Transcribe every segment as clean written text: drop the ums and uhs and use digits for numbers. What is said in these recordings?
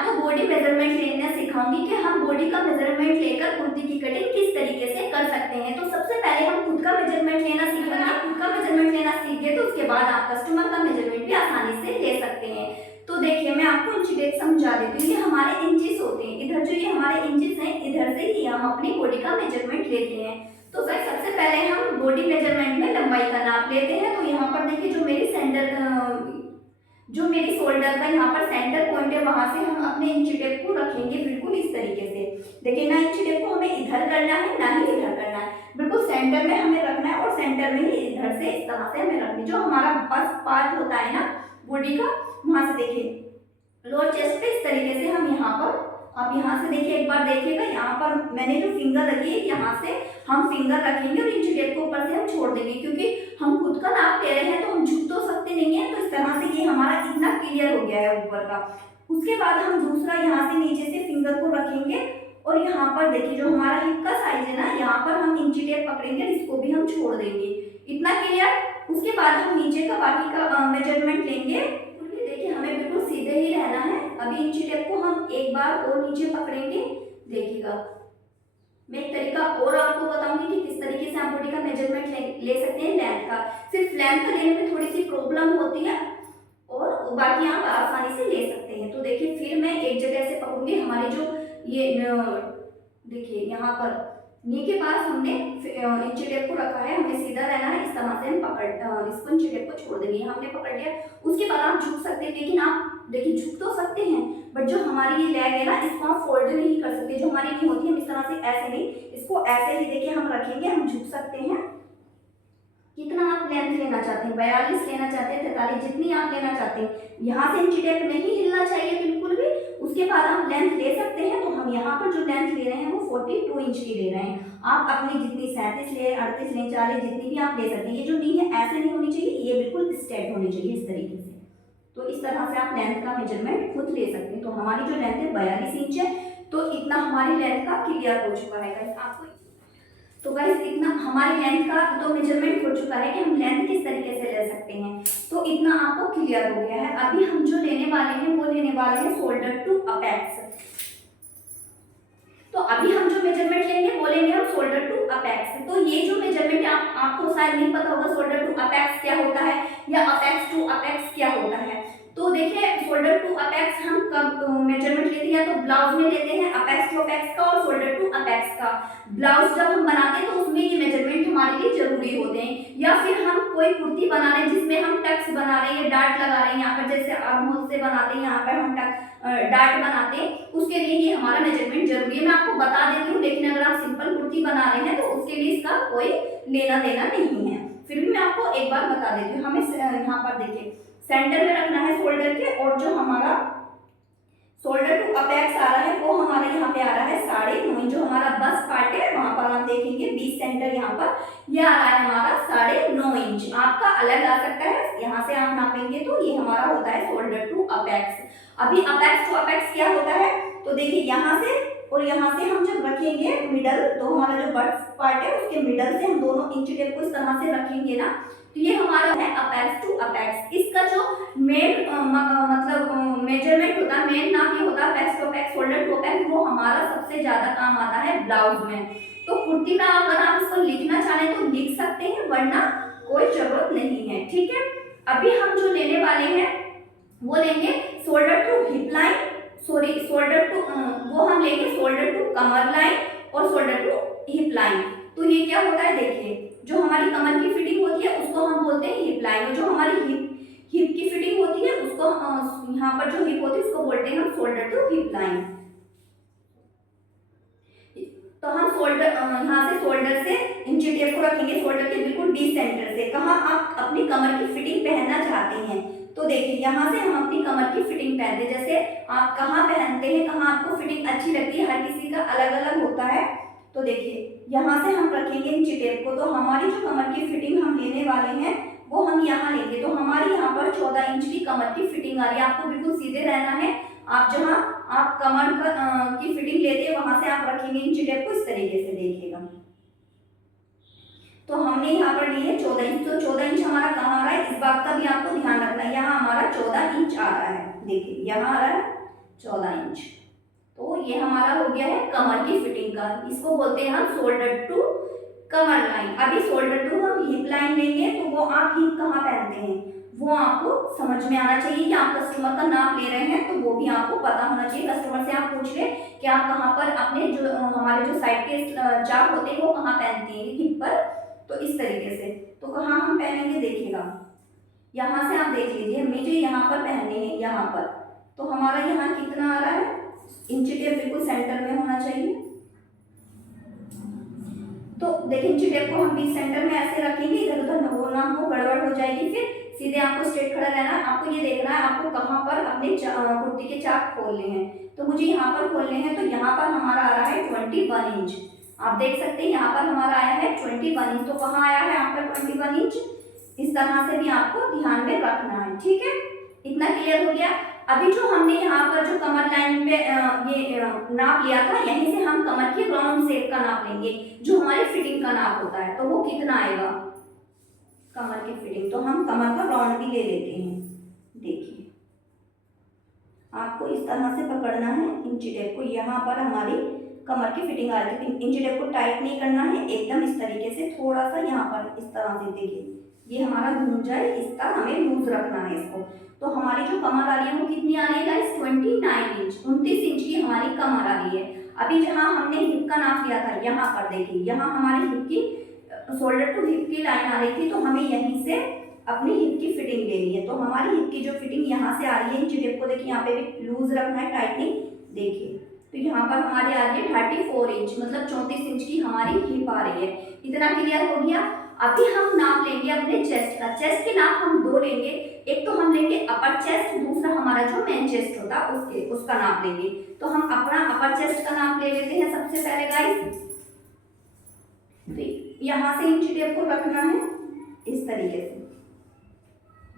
आपको body measurement लेना सिखाऊंगी कि हम बॉडी का मेजरमेंट लेकर कुर्ती की कटिंग किस तरीके से कर सकते हैं। तो सबसे पहले हम खुद का मेजरमेंट लेना सीखेंगे। आप खुद का मेजरमेंट लेना सीख गए तो उसके बाद आप कस्टमर का मेजरमेंट भी आसानी से ले सकते हैं। तो देखिए मैं आपको इंची टेप समझा देती हूँ। ये हमारे इंचेस होते हैं, इधर जो ये हमारे इंचेस हैं इधर से ही हम अपनी बॉडी का मेजरमेंट लेते हैं। तो भाई सबसे पहले हम बॉडी मेजरमेंट में लंबाई का नाप लेते हैं। तो यहाँ पर देखिए जो मेरी शोल्डर का यहाँ पर सेंटर पॉइंट है वहां से हम अपने इंची टेप को रखेंगे बिल्कुल इस तरीके से। देखिए ना इंची टेप को हमें इधर करना है ना ही इधर करना है, बिल्कुल सेंटर में हमें रखना है और सेंटर में ही इधर से इस तरह से हमें रखनी। जो हमारा बस पार्ट होता है ना बॉडी का, वहां से देखिए लोअर चेस्ट पे इस तरीके से हम यहाँ पर, आप यहाँ से देखिए एक बार देखिएगा, यहाँ पर मैंने जो फिंगर रखी है यहाँ से हम फिंगर रखेंगे और इंची टेप को ऊपर से हम छोड़ देंगे, क्योंकि हम खुद का नाप ले रहे हैं तो हम झुक तो सकते नहीं है। तो इस तरह से ये हमारा इतना क्लियर हो गया है ऊपर का। उसके बाद हम दूसरा यहाँ से नीचे से फिंगर को रखेंगे और यहाँ पर देखिए जो हमारा हिप का साइज है ना, यहाँ पर हम इंची टेप पकड़ेंगे, इसको भी हम छोड़ देंगे। इतना क्लियर। उसके बाद हम नीचे का बाकी का मेजरमेंट लेंगे। देखिए हमें बिल्कुल सीधे ही रहना है। अभी इंची टेप को हम एक बार और नीचे पकड़ेंगे। देखिएगा मैं एक तरीका और आपको बताऊंगी कि किस तरीके से आप बॉडी का मेजरमेंट ले सकते हैं। लेंथ का, सिर्फ लेंथ का लेने में थोड़ी सी प्रॉब्लम होती है और बाकी आप आसानी से ले सकते हैं। तो देखिए फिर मैं एक जगह से पकड़ूंगी। हमारी जो ये देखिए यहाँ पर नी के पास हमने इंची टेप को रखा है, हमें सीधा रहना है। इस तरह से हम इसको इंची टेप को छोड़ देंगे। हमने पकड़ लिया। उसके बाद आप झुक सकते हैं, लेकिन आप देखिए झुक तो सकते हैं बट जो हमारी ये लेग है ना, इसको आप फोल्ड नहीं कर सकते। जो हमारी नी होती है हम इस तरह से ऐसे नहीं, इसको ऐसे ही देखिए हम रखेंगे। हम झुक सकते हैं। कितना आप लेंथ लेना चाहते हैं, 42 लेना चाहते हैं, 43, जितनी आप लेना चाहते हैं। यहाँ से इंची टेप नहीं हिलना चाहिए बिल्कुल भी। उसके बाद आप लेंथ ले सकते हैं। तो हम यहाँ पर जो लेंथ ले रहे हैं वो 42 इंच की ले रहे हैं। आप अपनी जितनी 37 ले, 38 ले, 40 जितनी भी आप ले सकते हैं। ये जो नी है ऐसे नहीं होनी चाहिए, ये बिल्कुल स्ट्रेट होनी चाहिए इस तरीके से। तो इस तरह से आप लेंथ का मेजरमेंट खुद ले सकते हैं। तो हमारी जो लेंथ है 42 इंच है। तो इतना हमारी लेंथ का क्लियर हो चुका है गाइस आपको। तो गाइस इतना हमारी लेंथ का तो मेजरमेंट हो चुका है कि हम लेंथ किस तरीके से ले सकते हैं। तो इतना आपको क्लियर हो गया है। अभी हम जो लेने वाले हैं वो लेने वाले हैं शोल्डर टू अपेक्स। तो अभी हम जो मेजरमेंट लेंगे वो लेंगे हम शोल्डर टू अपेक्स। तो ये जो मेजरमेंट आपको शायद नहीं पता होगा शोल्डर टू अपेक्स क्या होता है या अपेक्स टू अपेक्स क्या होता है। तो देखिए शोल्डर टू अपेक्स हम कब मेजरमेंट लेते हैं, तो ब्लाउज में लेते हैं अपेक्स टू अपेक्स का और शोल्डर टू अपेक्स का। ब्लाउज जब हम बनाते हैं तो उसमें ये मेजरमेंट हमारे लिए जरूरी होते हैं। या फिर हम कोई कुर्ती बना रहे हैं जिसमें हम टक्स बना रहे हैं, डार्ट लगा रहे हैं, यहाँ पर जैसे आर्महोल से बनाते हैं, यहाँ पर हम डार्ट बनाते हैं, उसके लिए ये हमारा मेजरमेंट जरूरी है। मैं आपको बता देती हूँ, लेकिन अगर आप सिंपल कुर्ती बना रहे हैं तो उसके लिए इसका कोई लेना देना नहीं है। फिर भी मैं आपको एक बार बता देती हूँ। हमें यहाँ पर देखिए सेंटर में रखना है शोल्डर के, और जो हमारा शोल्डर टू अपेक्स आ रहा है वो हमारा यहाँ पे आ रहा है 9.5 इंच। जो हमारा बस पार्ट है वहां पर आप देखेंगे 20 सेंटर यहाँ पर यह आ रहा है हमारा 9.5 इंच। आपका अलग आ सकता है, यहाँ से आप नापेंगे तो ये हमारा होता है शोल्डर टू अपेक्स। अभी अपेक्स टू अपेक्स क्या होता है, तो देखिए यहाँ से और यहाँ से हम जब रखेंगे मिडल, तो हमारा जो बट पार्ट है उसके मिडल से हम दोनों इंची टेप को इस तरह से रखेंगे ना, तो ये हमारा है अपेक्स टू अपेक्स। इसका जो मेन मतलब मेजरमेंट होता है, मेन नाम ये होता है apex to apex, shoulder to apex, वो हमारा सबसे ज्यादा काम आता है ब्लाउज में। तो कुर्ती में अगर आप इसको लिखना चाहें तो लिख सकते हैं, वरना कोई जरूरत नहीं है। ठीक है। अभी हम जो लेने वाले हैं वो लेंगे shoulder to hip line, sorry shoulder to वो हम लेंगे शोल्डर टू कमर लाइन और शोल्डर टू हिप लाइन। तो ये क्या होता है, देखिए जो हमारी कमर की फिटिंग होती है उसको हम बोलते हैं हिप लाइन, और जो हमारी हिप की फिटिंग होती है उसको यहाँ पर जो हिप होती है उसको बोलते हैं हम शोल्डर टू हिप लाइन। तो हम शोल्डर यहाँ से शोल्डर से इंची टेप को रखेंगे शोल्डर के बिल्कुल 20 सेंटर से। कहाँ आप अपनी कमर की फिटिंग पहनना चाहते हैं, तो देखिए यहाँ से हम अपनी कमर की फिटिंग पहनते हैं। जैसे आप कहाँ पहनते हैं, कहाँ आपको फिटिंग अच्छी लगती है, हर किसी का अलग अलग होता है। तो देखिए यहाँ से हम रखेंगे इंची टेप को। तो हमारी जो कमर की फिटिंग हम लेने वाले हैं वो हम यहाँ लेंगे। तो हमारी यहाँ पर 14 इंच की कमर की फिटिंग आ रही है। आपको बिल्कुल सीधे रहना है। आप जहाँ आप कमर की फिटिंग लेते हैं वहां से आप रखेंगे इंची टेप को इस तरीके से, देखिएगा। तो हमने यहाँ पर लिए 14 इंच। तो 14 इंच हमारा कहाँ आ रहा है, इस बात का भी आपको ध्यान रखना है। यहाँ हमारा 14 इंच आ रहा है, देखिए यहाँ आ रहा है 14 इंच। तो ये हमारा हो गया है कमर की फिटिंग का। इसको बोलते हैं हम शोल्डर टू कमर लाइन। अभी शोल्डर टू हम हिप लाइन लेंगे, तो वो आप हिप कहाँ पहनते हैं वो आपको समझ में आना चाहिए कि आप कस्टमर का नाप ले रहे हैं, तो वो भी आपको पता होना चाहिए। कस्टमर से आप पूछ ले कि आप कहाँ पर अपने जो हमारे जो साइड के चाप होते हैं वो कहाँ पहनते हैं हिप पर, तो इस तरीके से। तो कहाँ हम पहनेंगे देखिएगा, यहाँ से आप देख लीजिए मुझे यहाँ पर पहनने हैं, यहाँ पर। तो हमारा यहाँ कितना आ रहा है, इंची टेप बिल्कुल सेंटर में होना चाहिए। तो देखिए इंची टेप को हम बीच सेंटर में ऐसे रखेंगे, इधर उधर हो ना हो, गड़बड़ हो जाएगी, फिर सीधे आपको स्ट्रेट खड़ा रहना है। आपको ये देखना है आपको कहाँ पर अपने कुर्ती के चाप खोलने हैं। तो मुझे यहाँ पर खोलने हैं, तो यहाँ पर हमारा आ रहा है 21 इंच। आप देख सकते हैं यहाँ पर हमारा आया है 21 इंच। तो कहाँ आया है आपका 21 इंच, इस तरह से भी आपको ध्यान में रखना है, ठीक है। इतना क्लियर हो गया। अभी जो हमने यहाँ पर जो कमर लाइन पे ये नाप लिया था, यहीं से हम कमर की राउंड शेप का नाप लेंगे, जो हमारी फिटिंग का नाप होता है। तो वो कितना आएगा कमर की फिटिंग, तो हम कमर का राउंड भी ले लेते हैं। देखिए आपको इस तरह से पकड़ना है इंची टेप को, यहाँ पर हमारी कमर की फिटिंग आ रही है। इंची टेप को टाइट नहीं करना है, एकदम इस तरीके से थोड़ा सा यहाँ पर इस तरह से, देखिए ये हमारा घूम जाए, इस तरह हमें लूज रखना है इसको। तो हमारी जो कमर आ रही है वो कितनी आ रही है गाइस, 29 इंच, 29 इंच की हमारी कमर आ रही है। अभी जहाँ हमने हिप का नाप लिया था, यहाँ पर देखिए यहाँ हमारी हिप की शोल्डर टू हिप की लाइन आ रही थी, तो हमें यहीं से अपनी हिप की फिटिंग लेनी है। तो हमारी हिप की जो फिटिंग यहाँ से आ रही है, इंची टेप को देखिए यहाँ पे भी लूज रखना है, टाइट नहीं। देखिए तो यहाँ पर हमारी आ रही है 34 इंच, मतलब 34 इंच की हमारी हिप आ रही है। इतना क्लियर हो गया। अभी हम नाप लेंगे अपने चेस्ट का। चेस्ट के नाप हम दो लेंगे, एक तो हम लेंगे अपर चेस्ट, दूसरा हमारा जो मेन चेस्ट होता है उसका नाप लेंगे। तो हम अपना अपर चेस्ट का नाप ले लेते हैं सबसे पहले गाइस। तो यहाँ से इंची टेप को रखना है इस तरीके से,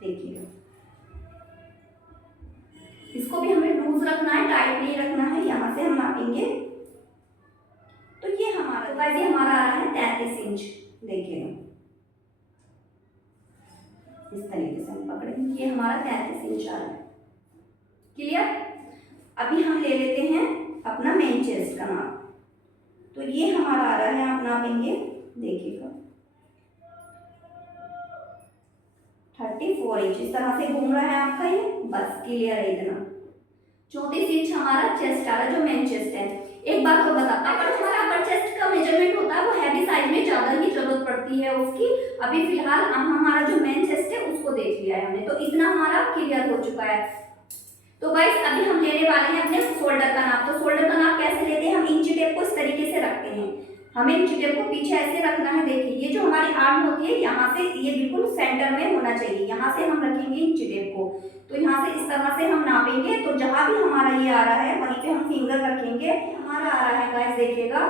देखिएगा इसको भी हमें लूज रखना है, टाइट नहीं रखना है। यहाँ से हम नापेंगे, तो ये हमारा तो गाइस ये हमारा आ रहा है 33 इंच। देखिएगा इस तरीके से हम पकड़ेंगे, ये हमारा 33 इंच आ रहा है। क्लियर। अभी हम ले लेते हैं अपना मेन चेस्ट का नाप। तो ये हमारा आ रहा है, आप नापेंगे देखिएगा 34 इंच। इस तरह से घूम रहा है आपका ये, बस क्लियर है इतना। 34 इंच हमारा चेस्ट आ रहा है, जो मेन चेस्ट है। एक बात तो बता, अगर हमारा अपर चेस्ट का मेजरमेंट होता है वो हैवी साइज में ज्यादा ही जरूरत पड़ती है उसकी। अभी फिलहाल हमारा जो मेन चेस्ट है उसको देख लिया है हमने, तो इतना हमारा क्लियर हो चुका है। तो गाइस अभी हम लेने वाले हैं अपने शोल्डर का नाप। तो शोल्डर का नाप कैसे लेते हैं, हम इंची टेप को इस तरीके से रखते हैं। हमें इंची टेप को पीछे ऐसे रखना है। देखिए ये जो हमारी आर्म होती है, यहाँ से ये बिल्कुल सेंटर में होना चाहिए। यहाँ से हम रखेंगे इंची टेप को, तो यहाँ से इस तरह से हम नापेंगे। तो जहां भी हमारा ये आ रहा है वहीं पे हम फिंगर रखेंगे। हमारा आ रहा है गाइस देखिएगा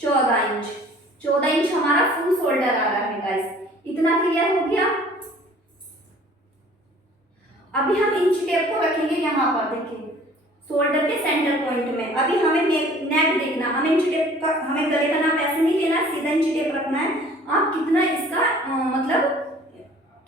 14 इंच। 14 इंच हमारा फुल शोल्डर आ रहा है गाइस। इतना क्लियर हो गया। अभी हम इंची टेप को रखेंगे यहाँ पर, देखिए शोल्डर के सेंटर पॉइंट में। अभी हमें नेक देखना, हमें इंची टेप का, हमें गले का नाप ऐसे नहीं लेना, सीधा इंची टेप रखना है। आप कितना इसका मतलब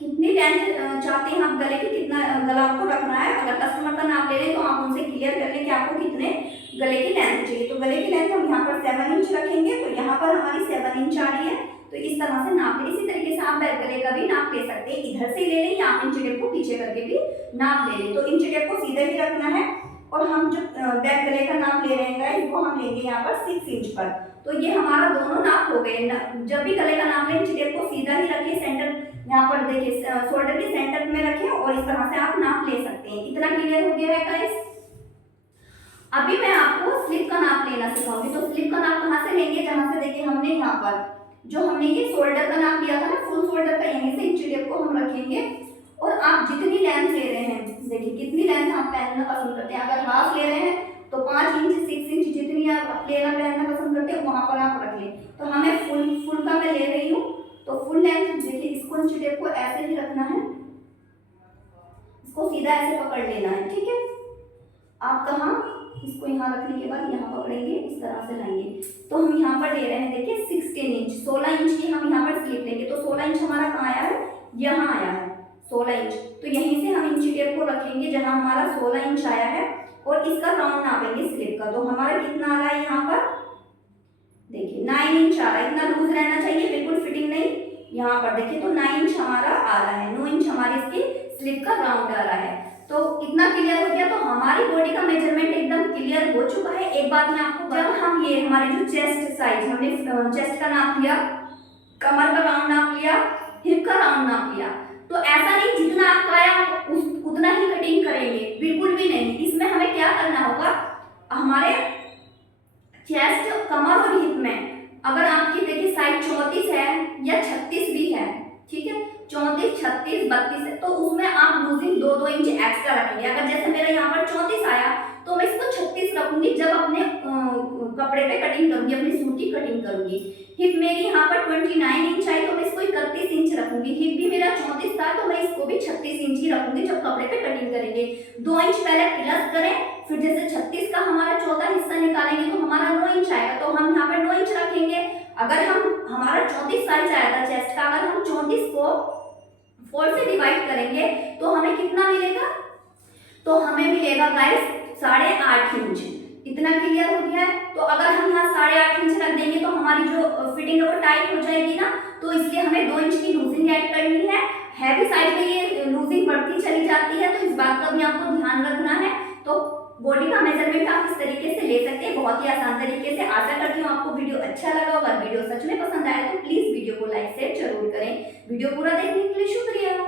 कितनी लेंथ चाहते हैं आप गले की, कितना गला आपको रखना है। अगर कस्टमर का नाप ले रहे हैं तो आप उनसे क्लियर कर लें कि आपको कितने गले की लेंथ चाहिए। तो गले की लेंथ हम यहाँ पर 7 इंच रखेंगे, तो यहाँ पर हमारी 7 इंच आ रही है। तो इस तरह से नाप लें। इसी तरीके से आप बैक गले का भी नाप ले सकते हैं, इधर से ले लें या आप इंची टेप को पीछे करके भी नाप ले लें। तो इंची टेप को सीधे ही रखना है। और हम जो बैक गले का नाप ले रहे हैं वो हम लेंगे यहाँ पर 6 इंच पर। तो ये हमारा दोनों नाप हो गए। जब भी गले का नाप लें इंची टेप को सीधा ही रखिए, सेंटर यहाँ पर देखिए शोल्डर के सेंटर में रखें, और इस तरह से आप नाप ले सकते हैं। इतना क्लियर हो गया है गाइस। अभी मैं आपको स्लिप का नाप लेना सिखाऊंगी। तो स्लिप का नाप कहाँ से लेंगे, जहाँ से देखिए हमने यहाँ पर जो हमने ये शोल्डर का नाप लिया था ना, फुल शोल्डर का, यहीं से इंची टेप को हम रखेंगे। और आप जितनी लेंथ ले रहे हैं, देखिए कितनी लेंथ आप पहनना पसंद करते हैं। अगर हाफ ले रहे हैं तो 5 इंच 6 इंच जितनी आप लेना पहनना पसंद करते हैं वहां पर आप रख लें। तो हमें फुल का मैं ले रही हूँ, तो फुल लेंथ देखिए इसको इंची टेप को ऐसे ही रखना है, इसको सीधा ऐसे पकड़ लेना है, ठीक है। आप कहाँ, इसको यहाँ रखने के बाद यहाँ पकड़ेंगे, इस तरह से लाएंगे। तो हम यहाँ पर ले रहे हैं देखिए 16 इंच, 16 इंच की हम यहाँ पर स्लिप लेंगे। तो 16 इंच हमारा कहाँ आया है, यहाँ आया है 16 इंच। तो यहीं से हम इंची टेप को रखेंगे जहाँ हमारा 16 इंच आया है, और इसका राउंड नापेंगे स्लिप का। तो हमारा कितना आ रहा है यहाँ पर, देखिए 9 इंच आ रहा है। इतना लूज रहना चाहिए, बिल्कुल फिटिंग नहीं। यहाँ पर देखिए तो 9 इंच हमारा आ रहा है, 9 इंच हमारे इसके स्लिप का राउंड आ रहा है। तो इतना क्लियर हो गया। तो हमारी बॉडी का मेजरमेंट एकदम क्लियर हो चुका है। एक बात मैं आपको, जब हम ये हमारे जो चेस्ट साइज, हमने चेस्ट का नाप लिया, कमर का राउंड नाप लिया, हिप का राउंड नाप लिया, तो ऐसा नहीं जितना आपका आया उतना ही कटिंग करेंगे, बिल्कुल भी नहीं। इसमें हमें क्या करना होगा, हमारे चेस्ट, कमर और हिप में अगर आपकी देखिए साइज 34 है या 36 भी है, ठीक है, 34, 36, 32 है, तो उसमें आप लूजिंग 2-2 इंच एक्स्ट्रा रखेंगे। अगर जैसे मेरा यहाँ पर 34 आया तो मैं इसको 36 रखूंगी जब अपने कपड़े पे कटिंग करूंगी, अपनी सूट की कटिंग करूंगी। हिप मेरी यहाँ पर 29 इंच आई तो मैं इसको 31 इंच रखूंगी। हिप भी मेरा 34 था तो मैं इसको भी 36 इंच ही रखूंगी जब कपड़े पे कटिंग करेंगे। 2 इंच पहले प्लस करें, फिर जैसे 36 का हमारा चौथा हिस्सा निकालेंगे तो हमारा 9 इंच आएगा, तो हम यहाँ पर 9 इंच रखेंगे। अगर हम हमारा 34 साइज आया था चेस्ट का, अगर हम 34 को 4 से डिवाइड करेंगे तो हमें कितना मिलेगा, तो हमें मिलेगा गाइस 8.5 इंच। इतना क्लियर हो गया है। तो अगर हम यहाँ 8.5 इंच रख देंगे तो हमारी जो फिटिंग है वो टाइट हो जाएगी ना, तो इसलिए हमें 2 इंच की लूजिंग ऐड करनी है। हैवी साइज में ये लूजिंग बढ़ती चली जाती है, तो इस बात का भी आपको ध्यान रखना है। तो बॉडी का मेजरमेंट आप इस तरीके से ले सकते हैं, बहुत ही आसान तरीके से। आशा करती हूँ आपको वीडियो अच्छा लगा होगा। वीडियो सच में पसंद आया तो प्लीज वीडियो को लाइक शेयर जरूर करें। वीडियो पूरा देखने के लिए शुक्रिया।